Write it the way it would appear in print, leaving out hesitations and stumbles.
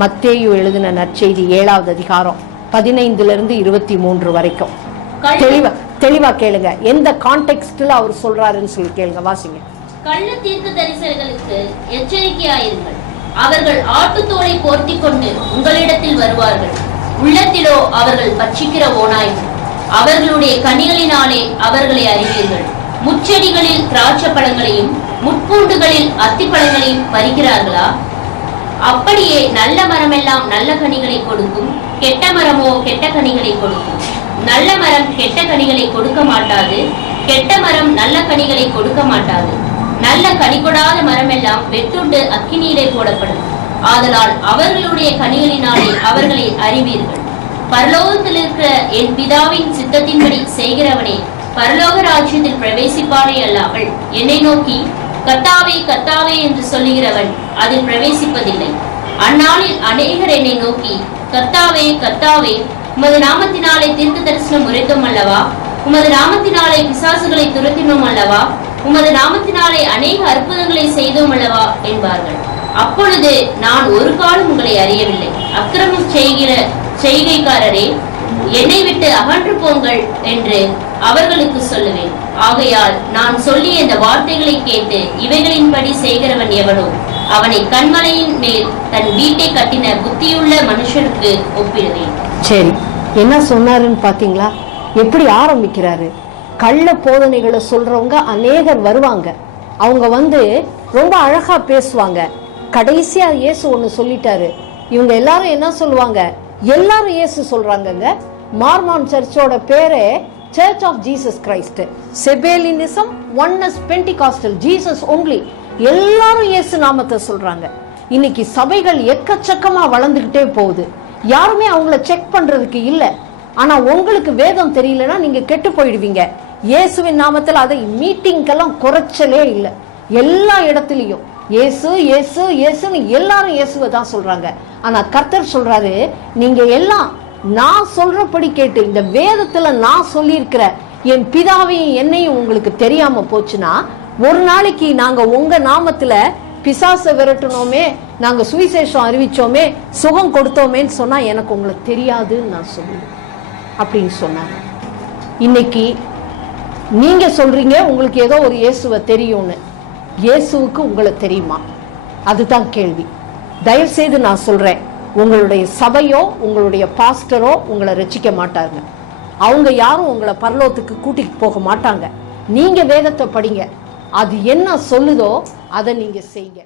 மத்தேயு எழுதின நற்செய்தி 7வது அதிகாரம் 15 to 23 வரைக்கும் தெளிவா கேளுங்க. எந்த கான்டெக்ஸ்ட்ல அவர் சொல்றாருன்னு சொல்லி கேளுங்க, வாசிங்க. கள்ள தீர்க்கதரிசிகளுக்கு எச்சரிக்கையாயிருங்கள். அவர்கள் ஆட்டுத்தோலை போர்த்திக் கொண்டு உங்களிடத்தில் வருவார்கள். உள்ளத்திலோ அவர்கள் பட்சிக்கிற ஓநாய்கள். அவர்களுடைய கனிகளினாலே அவர்களை அறிவீர்கள். முச்செடிகளில் திராட்சை பழங்களையும் முட்பூண்டுகளில் அத்திப்பழங்களையும் பறிக்கிறார்களா? அப்படியே நல்ல மரமெல்லாம் நல்ல கனிகளை கொடுக்கும், கெட்ட மரமோ கெட்ட கனிகளை கொடுக்கும். நல்ல மரம் கெட்ட கனிகளை கொடுக்க மாட்டாது, கெட்ட மரம் நல்ல கனிகளை கொடுக்க மாட்டாது. நல்ல கனி கொடாத மரமெல்லாம் வெட்டுண்டு அக்கினியிலே போடப்படும். ஆதலால் அவர்களுடைய கனிகளினாலே அவர்களை அறிவீர்கள். பரலோகத்தில் இருக்கிற என் பிதாவின் சித்தத்தின்படி செய்கிறவனே பரலோக ராஜ்யத்தில் பிரவேசிப்பாரே அல்லாமல் என்னை நோக்கி கர்த்தாவே கர்த்தாவே என்று சொல்லுகிறவன் அதில் பிரவேசிப்பதில்லை. அந்நாளில் அநேகர் என்னை நோக்கி கர்த்தாவே கர்த்தாவே, உமது நாமத்தினாலே தீர்க்க தரிசனம் உரைத்தோம் அல்லவா? உமது நாமத்தினாலே பிசாசுகளை துரத்தினோம் அல்லவா? உமது நாமத்தினாலே அநேக அற்புதங்களை செய்தோம் அல்லவா என்பார்கள். அப்பொழுது நான் ஒரு காலம் உங்களை அறியவில்லை, அக்கிரமம் செய்கிற செய்கைக்காரரே, என்னை விட்டு அகன்று போங்கள் என்று அவர்களுக்கு சொல்லுவேன். ஆகையால் நான் சொல்லிய இந்த வார்த்தைகளை கேட்டு இவைகளின்படி செய்கிறவன் எவனோ அவனை கண்மலையின் மேல் தன் வீட்டை கட்டின புத்தியுள்ள மனுஷனுக்கு ஒப்பிடுவேன். சரி, என்ன சொன்னாருன்னு பாத்தீங்களா? எப்படி ஆரம்பிக்கிறாரு? கள்ள போதனைகளை சொல்றவங்க அநேகர் வருவாங்க. அவங்க ரொம்ப அழகா பேசுவாங்க. கடைசியா இயேசு ஒண்ணு சொல்லிட்டாரு. இவங்க எல்லாரும் என்ன சொல்லுவாங்க? எல்லாரும் இயேசு சொல்றாங்கங்க. மார்மான் சர்ச்சோட பேரே church of Jesus Christ. Sabellianism, oneness, Pentecostal, Jesus only. எல்லாரும் இயேசு நாமத்தை சொல்றாங்க. இன்னைக்கு சபைகள் எக்கச்சக்கமா வளர்ந்துகிட்டே போகுது. யாருமே அவங்கள செக் பண்றதுக்கு இல்ல. ஆனா உங்களுக்கு வேதம் தெரியலன்னா நீங்க கெட்டு போயிடுவீங்க. இயேசுவின் நாமத்தில் அதை மீட்டிங்கெல்லாம் குறைச்சலே இல்லை. எல்லா இடத்துலயும் இயேசு இயேசு இயேசுன்னு எல்லாரும் இயேசுவை தான் சொல்றாங்க. ஆனா கர்த்தர் சொல்றாரு, நீங்க எல்லாம் நான் சொல்றபடி கேட்டு இந்த வேதத்துல நான் சொல்லியிருக்கிற என் பிதாவையும் என்னையும் உங்களுக்கு தெரியாம போச்சுன்னா, ஒரு நாளைக்கு நாங்க உங்க நாமத்துல பிசாசை விரட்டணுமே, நாங்க சுவிசேஷம் அறிவிச்சோமே, சுகம் கொடுத்தோமேன்னு சொன்னா எனக்கு உங்களுக்கு தெரியாதுன்னு நான் சொல்லுவேன் அப்படின்னு சொன்னாங்க. இன்னைக்கு நீங்க சொல்றீங்க உங்களுக்கு ஏதோ ஒரு இயேசுவை தெரியும்னு. இயேசுவுக்கு உங்களை தெரியுமா? அதுதான் கேள்வி. தயவு செய்து நான் சொல்றேன், உங்களுடைய சபையோ உங்களுடைய பாஸ்டரோ உங்களை ரட்சிக்க மாட்டாங்க. அவங்க யாரும் உங்களை பரலோகத்துக்கு கூட்டிட்டு போக மாட்டாங்க. நீங்க வேதத்தை படிங்க, அது என்ன சொல்லுதோ அதை நீங்க செய்யுங்க.